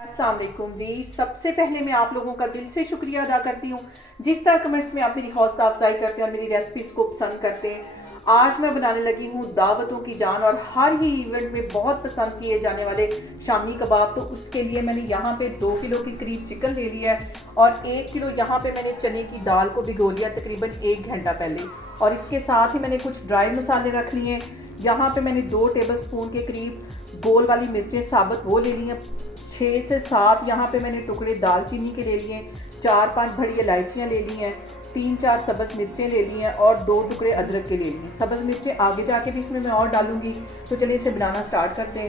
अस्सलाम वालेकुम जी। सबसे पहले मैं आप लोगों का दिल से शुक्रिया अदा करती हूँ जिस तरह कमेंट्स में आप मेरी हौसला अफजाई करते हैं और मेरी रेसिपीज़ को पसंद करते हैं। आज मैं बनाने लगी हूँ दावतों की जान और हर ही इवेंट में बहुत पसंद किए जाने वाले शामी कबाब। तो उसके लिए मैंने यहाँ पे 2 किलो के करीब चिकन ले लिया है और 1 किलो यहाँ पे मैंने चने की दाल को भिगो लिया तकरीबन 1 घंटा पहले। और इसके साथ ही मैंने कुछ ड्राई मसाले रख लिए। यहाँ पे मैंने 2 टेबल स्पून के करीब गोल वाली मिर्चें साबुत वो ले ली हैं। 6 से 7 यहाँ पे मैंने टुकड़े दालचीनी के ले लिए, 4-5 बड़ी इलायचियाँ ले ली हैं, 3-4 सब्ज़ मिर्चें ले ली हैं और 2 टुकड़े अदरक के ले लिए। सब्ज़ मिर्चें आगे जाके भी इसमें मैं और डालूंगी। तो चलिए इसे बनाना स्टार्ट करते हैं।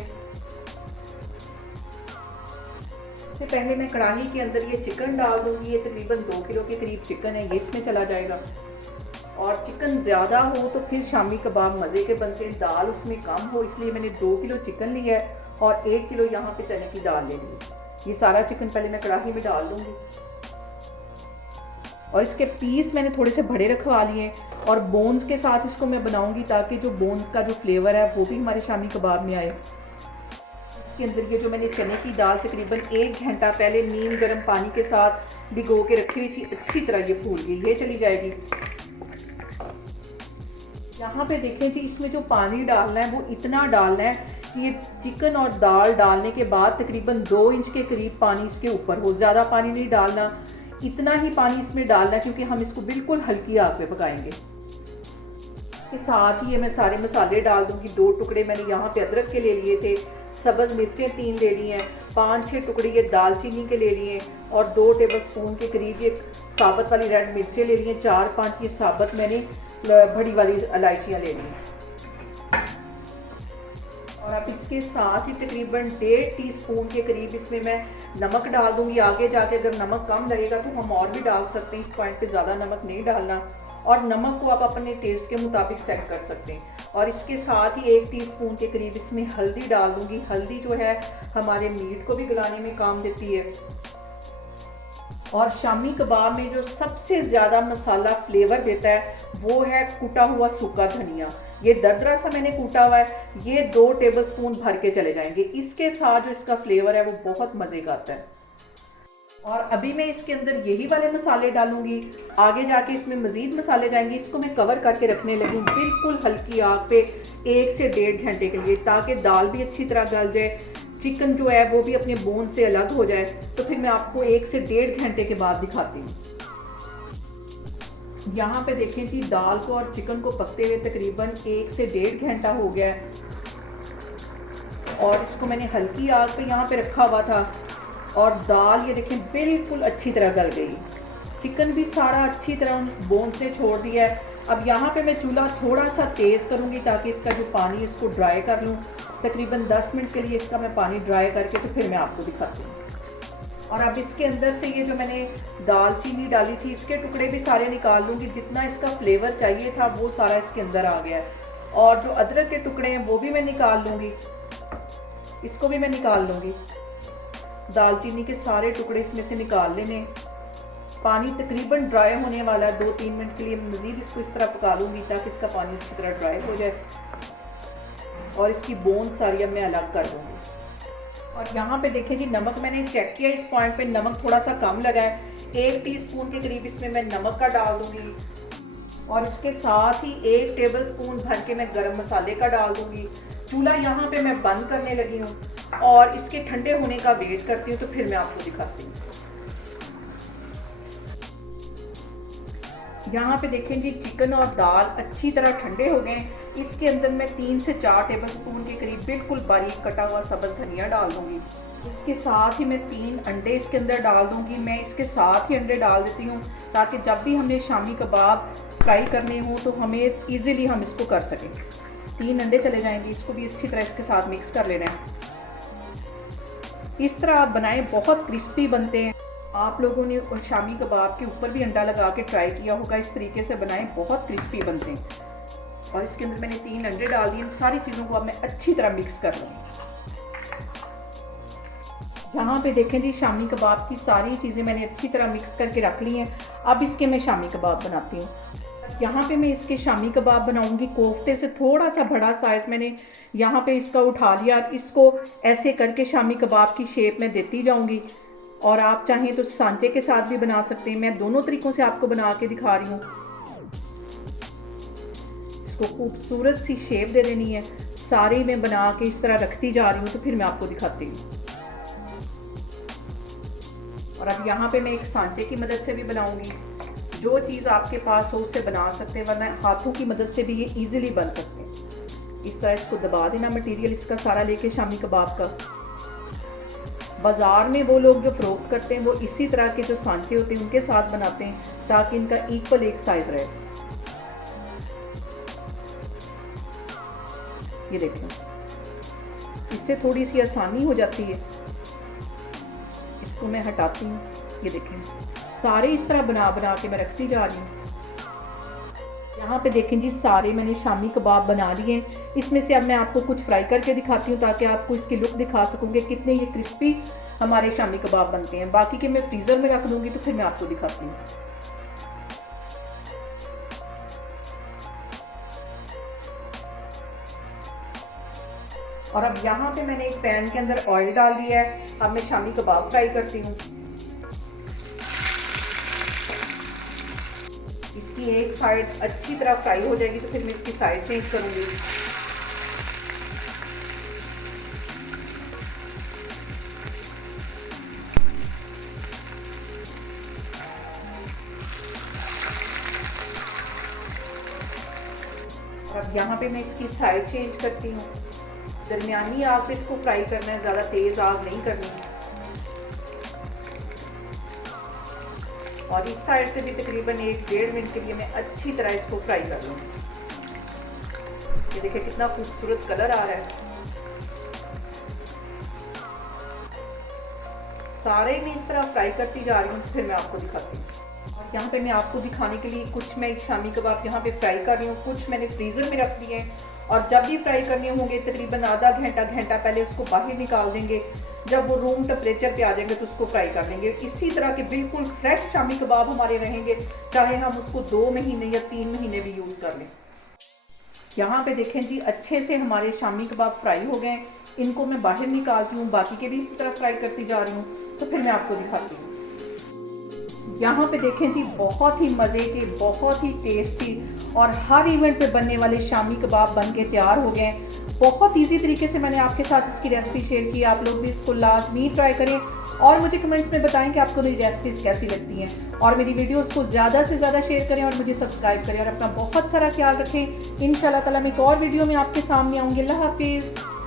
इससे पहले मैं कढ़ाई के अंदर ये चिकन डाल दूंगी। ये तकरीबन 2 किलो के करीब चिकन है, ये इसमें चला जाएगा। और चिकन ज़्यादा हो तो फिर शामी कबाब मज़े के बनते हैं, दाल उसमें कम हो इसलिए मैंने 2 किलो चिकन लिया है और 1 किलो यहाँ पे चने की दाल ले ली। ये सारा चिकन पहले मैं कढ़ाई में डाल दूँगी और इसके पीस मैंने थोड़े से बड़े रखवा लिए और बोन्स के साथ इसको मैं बनाऊँगी ताकि जो बोन्स का जो फ्लेवर है वो भी हमारे शामी कबाब में आए। इसके अंदर ये जो मैंने चने की दाल तकरीबन 1 घंटा पहले नीम गर्म पानी के साथ भिगो के रखी हुई थी, अच्छी तरह ये फूल गई, ये चली जाएगी। यहाँ पे देखें जी, इसमें जो पानी डालना है वो इतना डालना है कि ये चिकन और दाल डालने के बाद तकरीबन 2 इंच के करीब पानी इसके ऊपर हो। ज़्यादा पानी नहीं डालना, इतना ही पानी इसमें डालना है क्योंकि हम इसको बिल्कुल हल्की आग पे पकाएंगे। इसके साथ ही ये मैं सारे मसाले डाल दूँगी। 2 टुकड़े मैंने यहाँ पे अदरक के ले लिए थे, सब्ज़ मिर्चें 3 ले ली हैं, 5-6 टुकड़े ये दालचीनी के ले लिए और 2 टेबल स्पून के करीब ये साबुत वाली रेड मिर्चें ले ली हैं, 4-5 ये साबुत मैंने बड़ी वाली इलायचियाँ ले ली हैं। और अब इसके साथ ही तकरीबन 1.5 टीस्पून के करीब इसमें मैं नमक डाल दूंगी। आगे जाके अगर नमक कम लगेगा तो हम और भी डाल सकते हैं, इस पॉइंट पे ज़्यादा नमक नहीं डालना। और नमक को आप अपने टेस्ट के मुताबिक सेट कर सकते हैं। और इसके साथ ही 1 टीस्पून के करीब इसमें हल्दी डाल दूंगी। हल्दी जो है हमारे मीट को भी गलाने में काम देती है। और शामी कबाब में जो सबसे ज़्यादा मसाला फ्लेवर देता है वो है कुटा हुआ सूखा धनिया। ये दरदरा सा मैंने कूटा हुआ है, ये 2 टेबल स्पून भर के चले जाएंगे। इसके साथ जो इसका फ्लेवर है वो बहुत मज़े का आता है। और अभी मैं इसके अंदर यही वाले मसाले डालूंगी, आगे जाके इसमें मज़ीद मसाले जाएंगे। इसको मैं कवर करके रखने लगी हूँ बिल्कुल हल्की आग पे 1 से 1.5 घंटे के लिए, ताकि दाल भी अच्छी तरह गल जाए, चिकन जो है वो भी अपने बोन से अलग हो जाए। तो फिर मैं आपको 1 से 1.5 घंटे के बाद दिखाती हूँ। यहाँ पे देखें जी, दाल को और चिकन को पकते हुए तकरीबन 1 से 1.5 घंटा हो गया है और इसको मैंने हल्की आग पे यहाँ पे रखा हुआ था और दाल ये देखें बिल्कुल अच्छी तरह गल गई। चिकन भी सारा अच्छी तरह बोन से छोड़ दिया है। अब यहाँ पे मैं चूल्हा थोड़ा सा तेज़ करूँगी ताकि इसका जो पानी इसको ड्राई कर लूँ। तकरीबन 10 मिनट के लिए इसका मैं पानी ड्राई करके तो फिर मैं आपको दिखाती हूँ। और अब इसके अंदर से ये जो मैंने दालचीनी डाली थी इसके टुकड़े भी सारे निकाल लूँगी। जितना इसका फ्लेवर चाहिए था वो सारा इसके अंदर आ गया है। और जो अदरक के टुकड़े हैं वो भी मैं निकाल लूँगी, इसको भी मैं निकाल लूँगी। दालचीनी के सारे टुकड़े इसमें से निकाल लेने। पानी तकरीबन ड्राई होने वाला है, 2-3 मिनट के लिए मज़ीद इसको इस तरह पका लूँगी ताकि इसका पानी अच्छी तरह ड्राई हो जाए। और इसकी बोन सारी अब मैं अलग कर दूँगी। और यहाँ पे देखें जी, नमक मैंने चेक किया, इस पॉइंट पे नमक थोड़ा सा कम लगा है। 1 टीस्पून के करीब इसमें मैं नमक का डाल दूँगी और इसके साथ ही 1 टेबल स्पून भर के मैं गरम मसाले का डाल दूँगी। चूल्हा यहाँ पे मैं बंद करने लगी हूँ और इसके ठंडे होने का वेट करती हूँ तो फिर मैं आपको दिखाती हूँ। यहाँ पे देखें जी, चिकन और दाल अच्छी तरह ठंडे हो गए। इसके अंदर मैं 3 से 4 टेबल स्पून के करीब बिल्कुल बारीक कटा हुआ सब्ज़ धनिया डाल दूँगी। इसके साथ ही मैं 3 अंडे इसके अंदर डाल दूँगी। मैं इसके साथ ही अंडे डाल देती हूँ ताकि जब भी हमने शामी कबाब फ्राई करने हों तो हमें ईज़िली हम इसको कर सकें। 3 अंडे चले जाएंगे, इसको भी अच्छी तरह इसके साथ मिक्स कर लेना है। इस तरह आप बनाएं, बहुत क्रिस्पी बनते हैं। आप लोगों ने शामी कबाब के ऊपर भी अंडा लगा के ट्राई किया होगा, इस तरीके से बनाएं, बहुत क्रिस्पी बनते हैं। और इसके अंदर मैंने 3 अंडे डाल दिए। इन सारी चीज़ों को अब मैं अच्छी तरह मिक्स कर लूँगी। यहाँ पे देखें जी, शामी कबाब की सारी चीज़ें मैंने अच्छी तरह मिक्स करके रख ली हैं। अब इसके मैं शामी कबाब बनाती हूँ। यहाँ पे मैं इसके शामी कबाब बनाऊंगी। कोफ्ते से थोड़ा सा बड़ा साइज़ मैंने यहाँ पे इसका उठा लिया। इसको ऐसे करके शामी कबाब की शेप में देती जाऊंगी, और आप चाहें तो सांचे के साथ भी बना सकते हैं। मैं दोनों तरीक़ों से आपको बना के दिखा रही हूँ। इसको खूबसूरत सी शेप दे देनी है। सारे मैं बना के इस तरह रखती जा रही हूँ, तो फिर मैं आपको दिखाती हूँ। और अब यहाँ पे मैं एक सांचे की मदद से भी बनाऊंगी। जो चीज़ आपके पास हो उससे बना सकते हैं, वरना हाथों की मदद से भी ये इजीली बन सकते हैं। इस तरह इसको दबा देना मटेरियल इसका सारा लेके शामी कबाब का। बाज़ार में वो लोग जो फ़रोख्त करते हैं वो इसी तरह के जो सांचे होते हैं उनके साथ बनाते हैं, ताकि इनका इक्वल एक साइज़ रहे। ये देखें, इससे थोड़ी सी आसानी हो जाती है। इसको मैं हटाती हूँ। ये देखें, सारे इस तरह बना बना के मैं रखती जा रही हूँ। यहाँ पे देखें जी, सारे मैंने शामी कबाब बना लिए हैं। इसमें से अब मैं आपको कुछ फ्राई करके दिखाती हूँ, ताकि आपको इसकी लुक दिखा सकूँगी कितने ये क्रिस्पी हमारे शामी कबाब बनते हैं। बाकी के मैं फ्रीज़र में रख दूँगी, तो फिर मैं आपको दिखाती हूँ। और अब यहाँ पे मैंने एक पैन के अंदर ऑयल डाल दिया है। अब मैं शामी कबाब फ्राई करती हूँ। इसकी एक साइड अच्छी तरह फ्राई हो जाएगी, तो फिर मैं इसकी साइड चेंज करूँगी। और अब यहाँ पे मैं इसकी साइड चेंज करती हूँ। दरमियानी आग पे इसको फ्राई करना है, ज़्यादा तेज़ आग नहीं करनी। और इस साइड से भी तकरीबन 1-1.5 मिनट के लिए मैं अच्छी तरह इसको फ्राई कर लूँगी। ये देखिए कितना खूबसूरत कलर आ रहा है। सारे मैं इस तरह फ्राई करती जा रही हूँ, फिर मैं आपको दिखाती हूँ। और यहाँ पे मैं आपको दिखाने के लिए कुछ मैं शामी कबाब यहाँ पे फ्राई कर रही हूँ, कुछ मैंने फ्रीज़र में रख दिए हैं। और जब भी फ्राई करने होंगे तकरीबन आधा घंटा पहले उसको बाहर निकाल देंगे। जब वो रूम टेम्परेचर पे आ जाएंगे तो उसको फ्राई कर लेंगे। इसी तरह के बिल्कुल फ्रेश शामी कबाब हमारे रहेंगे, चाहे हम उसको 2 महीने या 3 महीने भी यूज़ कर लें। यहाँ पे देखें जी, अच्छे से हमारे शामी कबाब फ्राई हो गए। इनको मैं बाहर निकालती हूँ, बाकी के भी इसी तरह फ्राई करती जा रही हूँ, तो फिर मैं आपको दिखाती हूँ। यहाँ पे देखें जी, बहुत ही मज़े के, बहुत ही टेस्टी और हर इवेंट पे बनने वाले शामी कबाब बन के तैयार हो गए। बहुत इजी तरीके से मैंने आपके साथ इसकी रेसिपी शेयर की। आप लोग भी इसको लाजमी ट्राई करें और मुझे कमेंट्स में बताएं कि आपको मेरी रेसिपीज़ कैसी लगती हैं। और मेरी वीडियोस को ज़्यादा से ज़्यादा शेयर करें और मुझे सब्सक्राइब करें। और अपना बहुत सारा ख्याल रखें। इंशाल्लाह ताला मैं एक और वीडियो में आपके सामने आऊँगी। अल्लाह हाफिज़।